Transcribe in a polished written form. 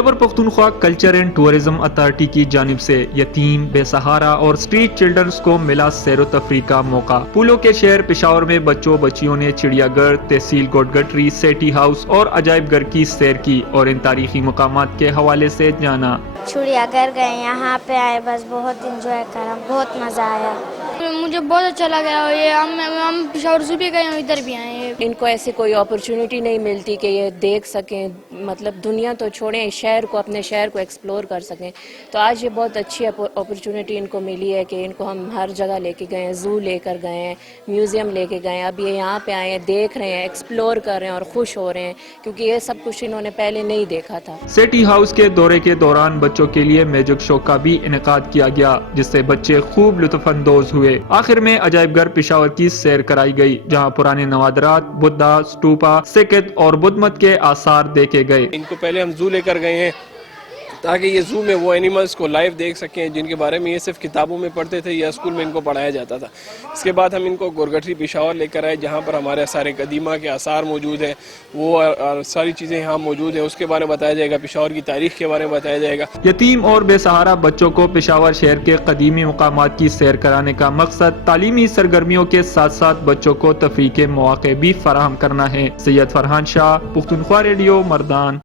Khyber Pakhtunkhwa culture and tourism authority کی جانب سے یتیم، بے سہارا اور اسٹریٹ چلڈرنز کو ملا سیر و تفریح کا موقع۔ پھولوں کے شہر پشاور میں بچوں بچیوں نے چڑیا گھر، تحصیل کوٹ گٹری، سیٹی ہاؤس اور عجائب گھر کی سیر کی اور ان تاریخی مقامات کے حوالے سے جانا۔ چڑیا گھر گئے، یہاں پہ آئے، بس بہت انجوائے کرا، بہت مزہ آیا۔ مجھے بہت اچھا لگا، یہ ہم پشاور زو بھی گئے ہیں، ادھر بھی آئے ہیں۔ ان کو ایسی کوئی اپرچونٹی نہیں ملتی کہ یہ دیکھ سکیں، مطلب دنیا تو چھوڑیں، شہر کو، اپنے شہر کو ایکسپلور کر سکیں۔ تو آج یہ بہت اچھی اپرچونٹی ان کو ملی ہے کہ ان کو ہم ہر جگہ لے کے گئے ہیں، زو لے کر گئے ہیں، میوزیم لے کے گئے ہیں۔ اب یہ یہاں پہ آئے ہیں، دیکھ رہے ہیں، ایکسپلور کر رہے ہیں اور خوش ہو رہے ہیں، کیونکہ یہ سب کچھ انہوں نے پہلے نہیں دیکھا تھا۔ سیٹی ہاؤس کے دورے کے دوران بچوں کے لیے میجک شو کا بھی انعقاد کیا گیا، جس سے بچے خوب لطف اندوز ہوئے۔ آخر میں عجائب گھر پشاور کی سیر کرائی گئی، جہاں پرانے نوادرات، بدھا، اسٹوپا، سکت اور بدھ مت کے آثار دیکھے گئے۔ ان کو پہلے ہم زو لے کر گئے ہیں تاکہ یہ زو میں وہ اینیملز کو لائیو دیکھ سکیں جن کے بارے میں یہ صرف کتابوں میں پڑھتے تھے یا اسکول میں ان کو پڑھایا جاتا تھا۔ اس کے بعد ہم ان کو گورگٹری پشاور لے کر آئے، جہاں پر ہمارے آثار قدیمہ کے آثار موجود ہیں، وہ ساری چیزیں یہاں موجود ہیں، اس کے بارے میں بتایا جائے گا، پشاور کی تاریخ کے بارے میں بتایا جائے گا۔ یتیم اور بے سہارا بچوں کو پشاور شہر کے قدیمی مقامات کی سیر کرانے کا مقصد تعلیمی سرگرمیوں کے ساتھ ساتھ بچوں کو تفریح کے مواقع بھی فراہم کرنا ہے۔ سید فرحان شاہ، پختونخوا ریڈیو، مردان۔